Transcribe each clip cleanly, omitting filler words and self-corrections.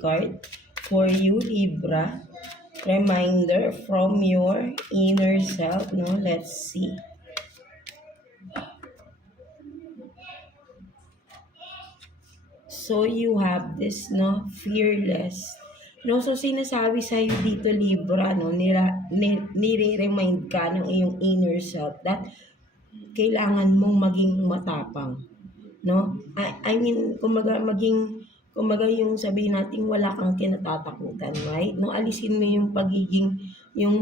card for you, Libra. Reminder from your inner self, no? Let's see. So you have this, no? Fearless. No, so sinasabi sa iyo dito, Libra, no? Nire-remind ka ng iyong inner self that kailangan mong maging matapang, no? I mean, kumbaga yung sabihin natin wala kang kinatatakutan, right? No, alisin mo yung pagiging yung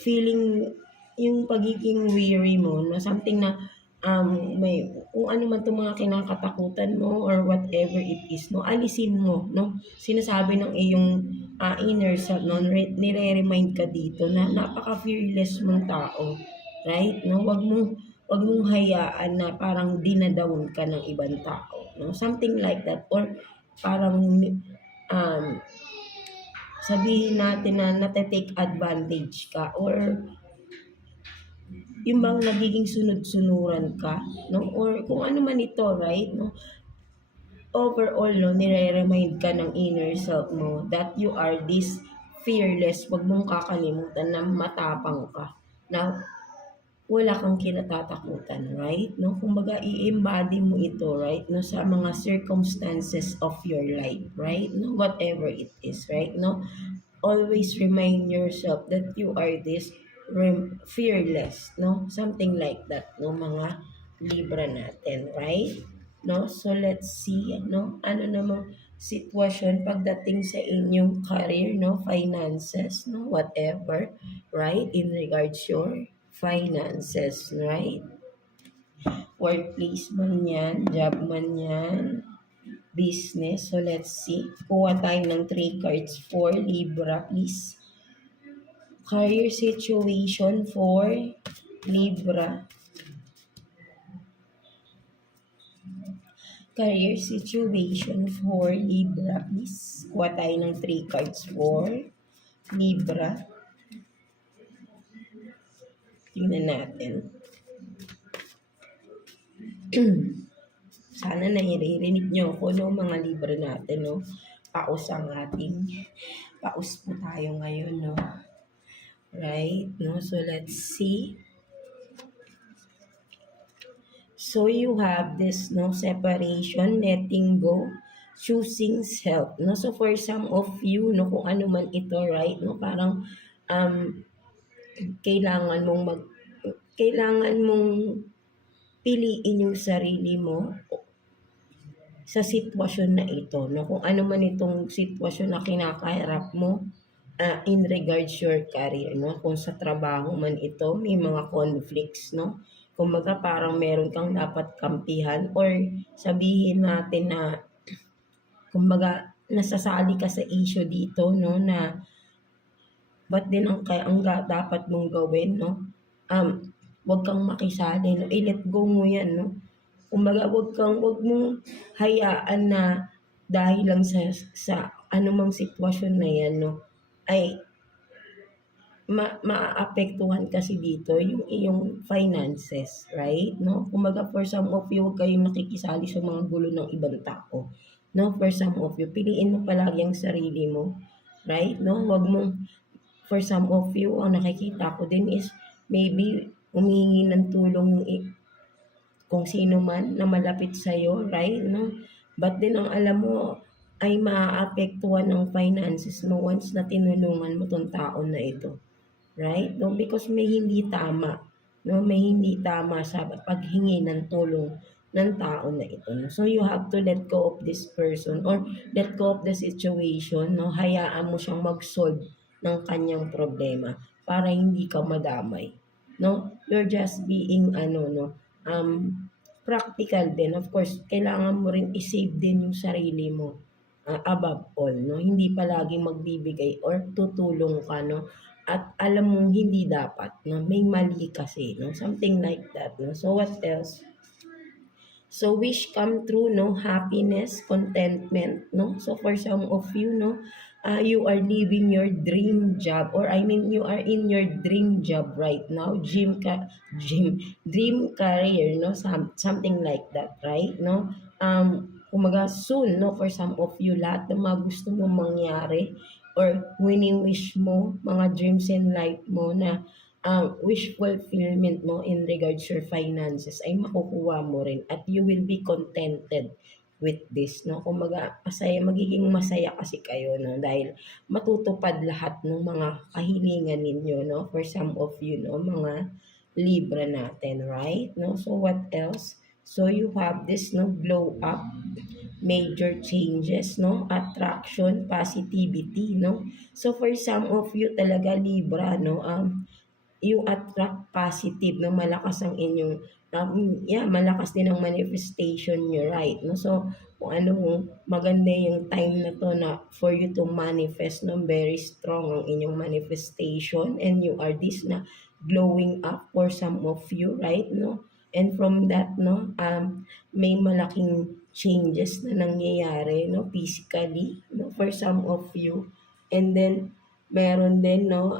feeling, yung pagiging weary mo, no? Something na may kung ano man 'tong mga kinakatakutan mo or whatever it is, no, alisin mo, no? Sinasabi ng iyong inner self, no, nire-remind ka dito na napaka-fearless mong tao, right? No, wag mong hayaan na parang dinadown ka ng ibang tao, no? Something like that, or parang um, sabihin natin na nate-take advantage ka, or yung bang nagiging sunod-sunuran ka, no? Or kung ano man ito, right? No? Overall, no, nire-remind ka ng inner self mo that you are this fearless. Huwag mong kakalimutan na matapang ka. Na wala kang kinatatakutan, right? No? Kumbaga, i-embody mo ito, right? No? Sa mga circumstances of your life, right? No? Whatever it is, right? No? Always remind yourself that you are this fearless, no? Something like that, no, mga Libra natin, right? No? So let's see, no? Ano namang sitwasyon pagdating sa inyong career, no? Finances, no? Whatever, right? In regards your finances, right? Workplace man yan, job man yan, business. So let's see. Kuha tayo ng 3 cards for Libra, please. Career situation for Libra. Career situation for Libra, please. Kuha tayo ng 3 cards for Libra. Tingnan natin. Sana naririnig nyo ako, no, mga Libra natin, no. Paus ang ating, paus po tayo ngayon, no. Right, no? So let's see. So you have this, no, separation, letting go, choosing self, no? So for some of you, no, kung ano man ito, right, no, parang kailangan mong piliin yung sarili mo sa sitwasyon na ito, no? Kung ano man itong sitwasyon na kinakaharap mo, in regards your career, no? Kung sa trabaho man ito, may mga conflicts, no? Kumbaga parang meron kang dapat kampihan, or sabihin natin na kumbaga nasasali ka sa issue dito, no, na but din ang dapat mong gawin, no? Wag kang makisali, no? I-let go mo 'yan, no? Kumbaga wag mong hayaan na dahil lang sa anumang sitwasyon na 'yan, no, ay maaapektuhan kasi dito yung iyong finances, right? No? Kumbaga for some of you, huwag kayong nakikisali sa mga gulo ng ibang tao. No? For some of you, piliin mo palagi ang sarili mo, right? No? For some of you, ang nakikita ko din is maybe humihingi ng tulong kung sino man na malapit sa'yo, right? No? But din ang alam mo ay maaapektuhan ng finances mo once na tinulungan mo tong tao na ito. Right? No? Because may hindi tama. No? May hindi tama sa paghingi ng tulong ng tao na ito. No? So you have to let go of this person or let go of the situation. No? Hayaan mo siyang mag-solve ng kanyang problema para hindi ka madamay. No? You're just being practical din. Of course, kailangan mo rin i-save din yung sarili mo. Above all, no? Hindi palaging magbibigay or tutulong ka, no? At alam mong hindi dapat, no? May mali kasi, no? Something like that, no? So what else? So wish come true, no? Happiness, contentment, no? So for some of you, no, you are living your dream job, or I mean you are in your dream job right now, dream career, no? Something like that, right? No? Kumbaga soon, no, for some of you, lahat ng mga gusto mong mangyari or wini-wish mo, mga dreams in life mo na wish fulfillment mo in regards your finances ay makukuha mo rin at you will be contented with this, no? Kumbaga, magiging masaya kasi kayo, no? Dahil matutupad lahat ng mga kahilingan ninyo, no? For some of you, no? Mga Libra natin, right? No? So, what else? So, you have this, no? Glow up, major changes, no? Attraction, positivity, no? So, for some of you talaga, Libra, no? You attract positive, no? Malakas ang inyong, malakas din ang manifestation nyo, right? No? So, kung ano, maganda yung time na to na for you to manifest, no? Very strong ang inyong manifestation and you are this na glowing up for some of you, right? No? And from that, no, may malaking changes na nangyayari, no, physically, no, for some of you. And then, meron din, no,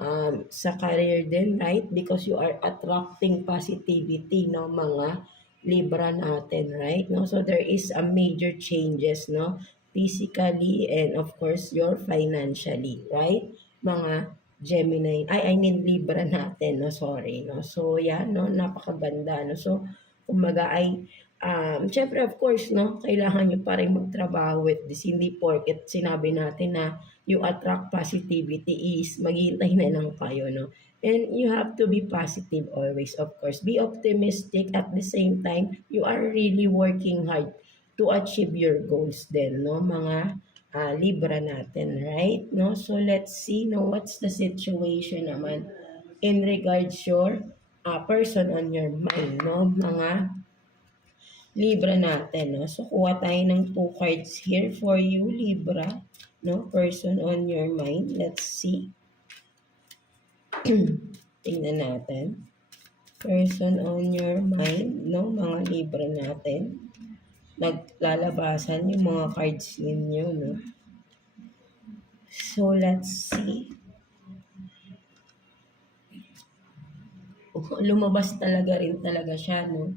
sa career din, right? Because you are attracting positivity, no, mga Libra natin, right? No, so there is a major changes, no, physically and of course your financially, right? Mga Gemini, I mean Libra natin, no, sorry, no. So, yan, no, napakaganda, no. So, kumbaga ay syempre of course, no, kailangan nyo pa rin magtrabaho with this. Hindi porket sinabi natin na you attract positivity is maghihintay na lang kayo, no? And you have to be positive always, of course. Be optimistic at the same time, you are really working hard to achieve your goals din, no? Mga Libra natin, right? No? So, let's see, no, what's the situation naman in regards your person on your mind, no? Mga Libra natin, no? So, kuha tayo ng 2 cards here for you, Libra, no? Person on your mind. Let's see. Tingnan natin. Person on your mind, no? Mga Libra natin. Naglalabasan yung mga cards ninyo, no? So, let's see. Lumabas talaga rin talaga siya, no?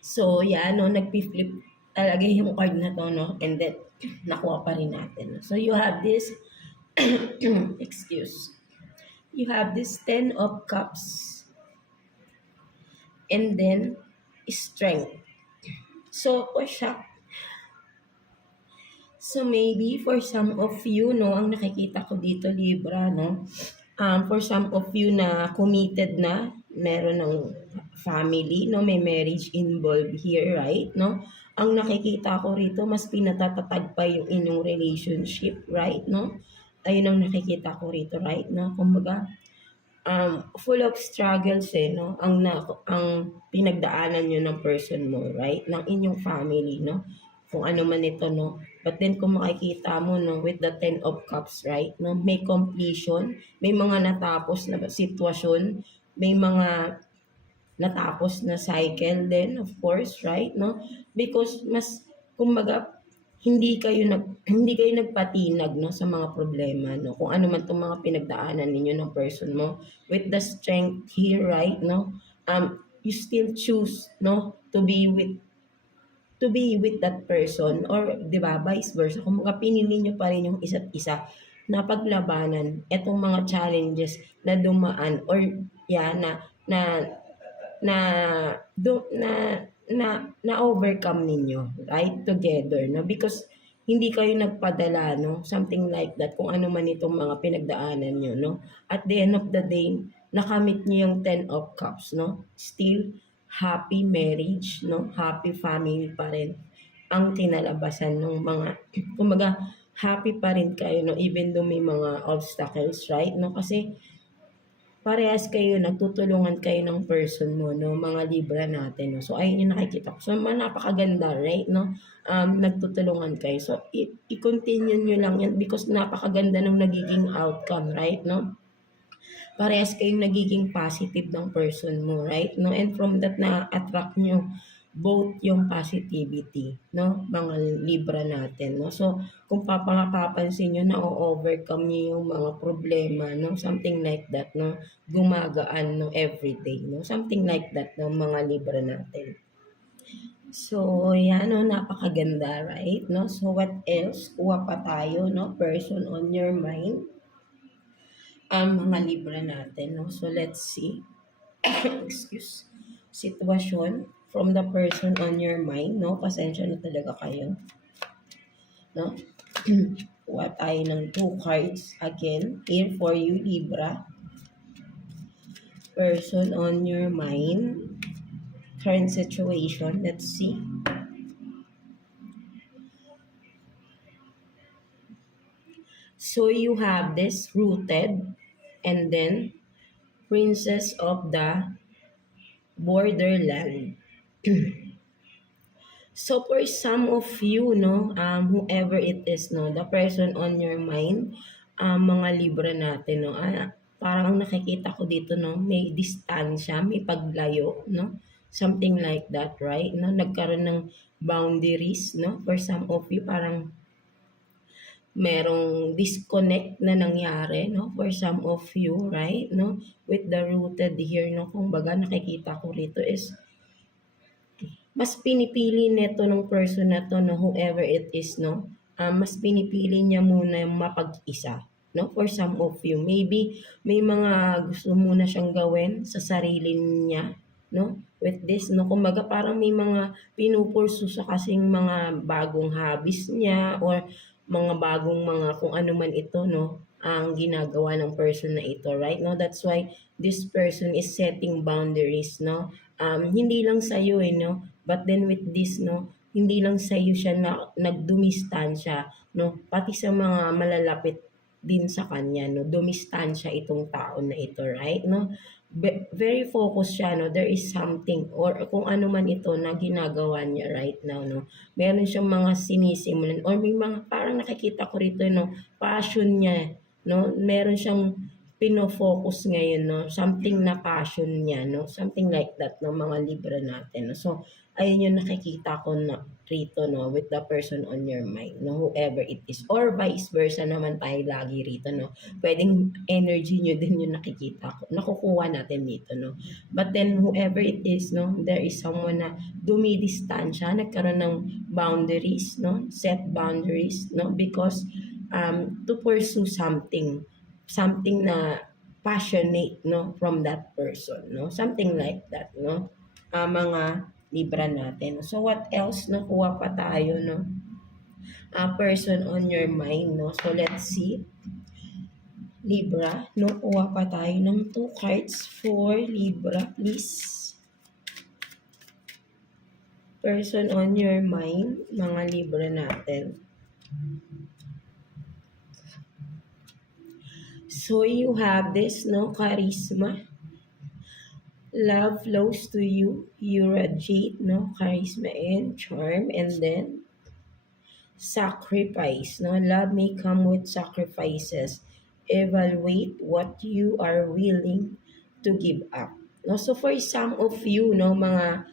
So, yan, no? Nagpi-flip talaga yung card na to, no? And then, nakuha pa rin natin. No? So, you have this, excuse, you have this 10 of cups and then strength. So, for siya, so maybe for some of you, no, ang nakikita ko dito, Libra, no, for some of you na committed na, meron ng family, no, may marriage involved here, right, no, ang nakikita ko rito, mas pinatatatag pa yung inyong relationship, right, no, ayun ang nakikita ko rito, right, no, kumbaga, full of struggles no, ang pinagdaanan niyo ng person mo, right, ng inyong family, no, kung ano man ito, no, but then kung makikita mo, no, with the 10 of cups, right, no, may completion, may mga natapos na sitwasyon, may mga natapos na cycle din, of course, right, no, because mas, kumbaga, hindi kayo nagpatinag, no, sa mga problema, no, kung ano man 'tong mga pinagdaanan ninyo ng person mo, with the strength here, right, no, you still choose, no, to be with that person or 'di ba, vice versa. Kumbaga pinili niyo pa rin yung isa't isa na paglabanan etong mga challenges na dumaan or na na na do na overcome ninyo, right, together, no, because hindi kayo nagpadala, no, something like that, kung ano man itong mga pinagdaanan nyo, no, at the end of the day nakamit nyo yung 10 of cups, no, still happy marriage, no, happy family pa rin ang kinalabasan ng mga kumbaga happy pa rin kayo, no, even though may mga obstacles, right, no, kasi parehas kayo, nagtutulungan kayo ng person mo, no, mga Libra natin, no. So, ayun yung nakikita ko. So, napakaganda, right, no? Nagtutulungan kayo. So, i-continue nyo lang yan because napakaganda ng nagiging outcome, right, no? Parehas kayong nagiging positive ng person mo, right, no? And from that, na-attract nyo both yung positivity, no, mga Libra natin, no. So, kung papansin nyo, na-overcome nyo yung mga problema, no, something like that, no, gumagaan, no, everyday, no, something like that, no, mga Libra natin. So, yan, no, napakaganda, right? No? So, what else? Kuha pa tayo, no? Person on your mind. Ang mga libra natin, no? So, let's see. Excuse. Sitwasyon from the person on your mind, no? Pasensya na talaga kayo, no? Kuha tayo ng 2 cards again. Here for you, Libra. Person on your mind. Current situation. Let's see. So you have this rooted and then Princess of the Borderland. So for some of you, no, whoever it is, no, the person on your mind, mga Libra natin, no, parang ang nakikita ko dito, no, may distansya, may paglayo, no, something like that, right? No, nagkaroon ng boundaries, no, for some of you, parang merong disconnect na nangyari, no, for some of you, right, no, with the rooted here, no, kung baga nakikita ko rito is mas pinipili neto ng person na to, no, whoever it is, no, mas pinipili niya muna yung mapag-isa, no, for some of you. Maybe may mga gusto muna siyang gawin sa sarili niya, no, with this, no, kumbaga parang may mga pinupursu sa kasing mga bagong hobbies niya or mga bagong mga kung ano man ito, no, ang ginagawa ng person na ito, right? No, that's why this person is setting boundaries, no. Hindi lang sa iyo no, but then with this, no, hindi lang sa iyo siya na nagdumistansya, no, pati sa mga malalapit din sa kanya, no, dumistansya itong tao na ito, right, no. Very focused siya, no, there is something or kung ano man ito na ginagawa niya right now, no. Meron siyang mga sinisimulan or may mga parang nakikita ko rito, no, passion niya, no, meron siyang pino-focus ngayon, no, something na passion niya, no, something like that, no, mga Libra natin, no. So, ayun yung nakikita ko na rito, no, with the person on your mind, no, whoever it is, or vice versa naman tayo lagi rito, no, pwedeng energy nyo din yung nakikita ko, nakukuha natin dito, no, but then whoever it is, no, there is someone na dumidistansya, nagkaroon ng boundaries, no, set boundaries, no, because to pursue something na passionate, no, from that person, no, something like that, no, mga Libra natin. So what else, no, kuha pa tayo, no, person on your mind, no, so let's see, Libra, no, kuha pa tayo ng 2 cards for Libra, please. Person on your mind, mga Libra natin. So you have this, no, charisma. Love flows to you. You radiate, no, charisma and charm. And then, sacrifice, no. Love may come with sacrifices. Evaluate what you are willing to give up. No, so for some of you, no, mga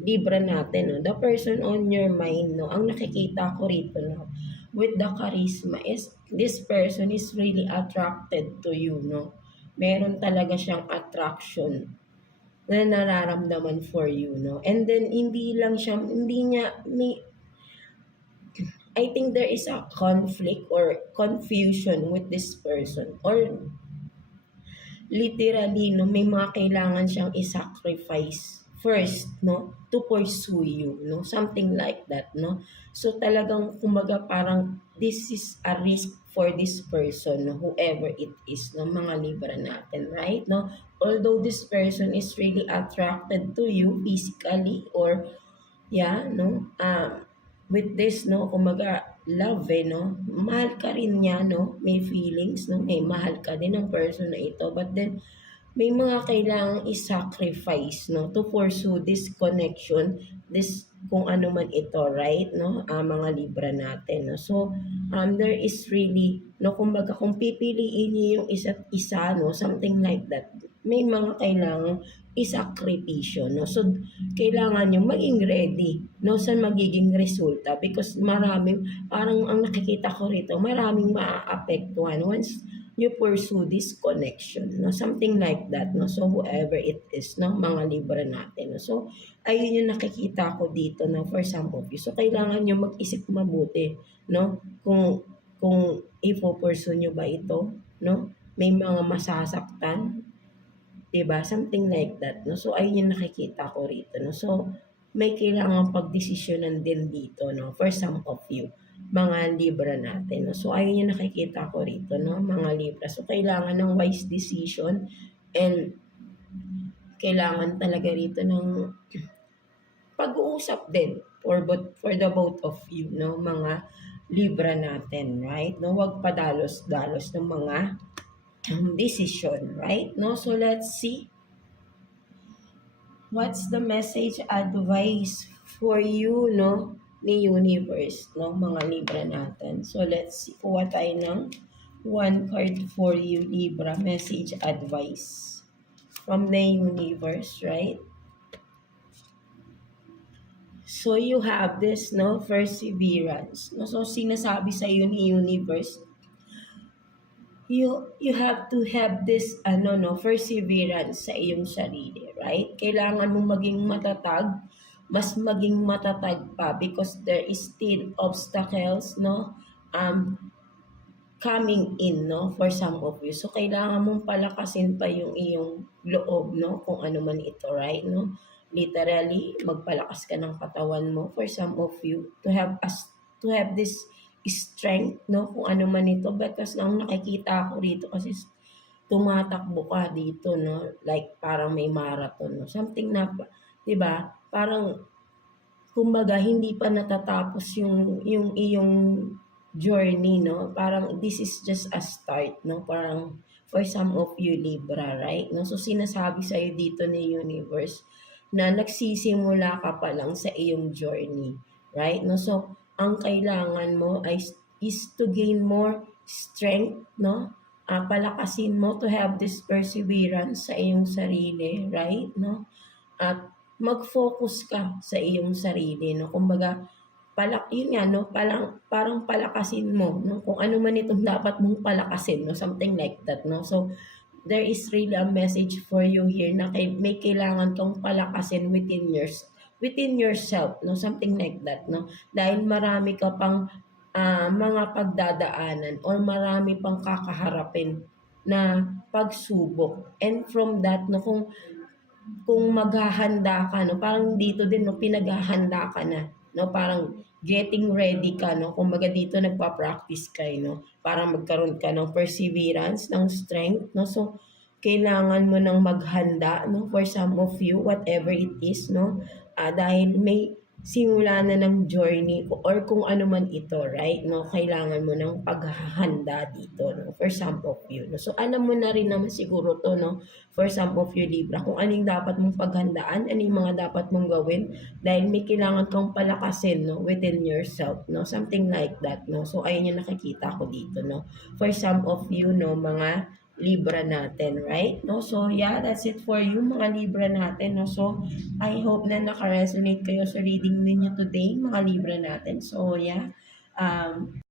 Libra natin, no, the person on your mind, no, ang nakikita ko rito, no, with the charisma is this person is really attracted to you, no. Meron talaga siyang attraction na nararamdaman for you, no. And then hindi niya I think there is a conflict or confusion with this person or literally, no, may mga kailangan siyang i-sacrifice first, no, to pursue you, no, something like that, no. So talagang kumbaga parang this is a risk for this person, no, whoever it is, no, mga Libra natin, right, no. Although this person is really attracted to you physically or yeah, no, with this, no, kumbaga love, no, mahal ka rin niya, no, may feelings, no, may mahal ka din ng person na ito, but then may mga kailangang i-sacrifice, no, to pursue this connection, this kung ano man ito, right, no, mga Libra natin, no. So there is really, no, kumbaga kung pipiliin niyo yung isa't isa, no, something like that, may mga kailangang isakripisyo, no. So kailangan nyo maging ready, no, sa magiging resulta because maraming, parang ang nakikita ko rito, maraming maaapektuhan once you pursue this connection, no? Something like that, no? So, whoever it is, no? Mga Libra natin, no? So, ayun yung nakikita ko dito, no? For some of you. So, kailangan nyo mag-isip mabuti, no? Kung ipo-pursue nyo ba ito, no? May mga masasaktan, 'di ba? Something like that, no? So, ayun yung nakikita ko rito, no? So, may kailangang pagdesisyonan din dito, no? For some of you, mga Libra natin, no? So, ayun yung nakikita ko rito, no? Mga Libra. So, kailangan ng wise decision and kailangan talaga rito ng pag-uusap din for the both of you, no? Mga Libra natin, right? No, wag padalos-dalos ng mga decision, right? No, so let's see what's the message advice for you, no, ni universe, no, mga Libra natin. So let's see, kuha tayo ng one card for you, Libra, message advice from the universe, right? So you have this, no, perseverance, no? So sinasabi sa iyo ni universe, you have to have this perseverance sa iyong sarili, right? Kailangan mong maging matatag, mas maging matatag pa because there is still obstacles, no, coming in, no, for some of you. So kailangan mong palakasin pa yung iyong loob, no, kung ano man ito, right? No, literally magpalakas ka ng katawan mo for some of you to have this strength, no, kung ano man ito, because ang nakikita ko rito kasi tumatakbo ka dito, no, like parang may marathon, no, something na, 'di ba, parang kumbaga hindi pa natatapos yung iyong journey, no, parang this is just a start, no, parang for some of you Libra, right? No, so sinasabi sa iyo dito ni universe na nagsisimula ka pa lang sa iyong journey, right? No, so ang kailangan mo ay is to gain more strength, no? Palakasin mo to have this perseverance sa iyong sarili, right? No? At mag-focus ka sa iyong sarili, no? Kumbaga, yun nga, no? Parang palakasin mo, no? Kung ano man itong dapat mong palakasin, no? Something like that, no? So, there is really a message for you here na may kailangan kang palakasin within yourself, no, something like that, no, dahil marami ka pang mga pagdadaanan or marami pang kakaharapin na pagsubok, and from that, no, kung maghahanda ka, no, parang dito din, no, pinaghahanda ka na, no, parang getting ready ka, no, kumbaga dito nagpa-practice ka, no, para magkaroon ka ng perseverance, ng strength, no, so kailangan mo nang maghanda, no, for some of you, whatever it is, no, dahil may simula na ng journey or kung ano man ito, right, no, kailangan mo ng paghahanda dito, no, for some of you, no. So alam mo na rin naman siguro to, no, for some of you Libra, kung anong dapat mong paghandaan, ano yung mga dapat mong gawin, dahil may kailangan kang palakasin, no, within yourself, no, something like that, no. So ayun yung nakikita ko dito, no, for some of you, no, mga Libra natin, right? No, so yeah, that's it for you mga Libra natin, no. So I hope na naka-resonate kayo sa reading ninyo today, mga Libra natin. So yeah,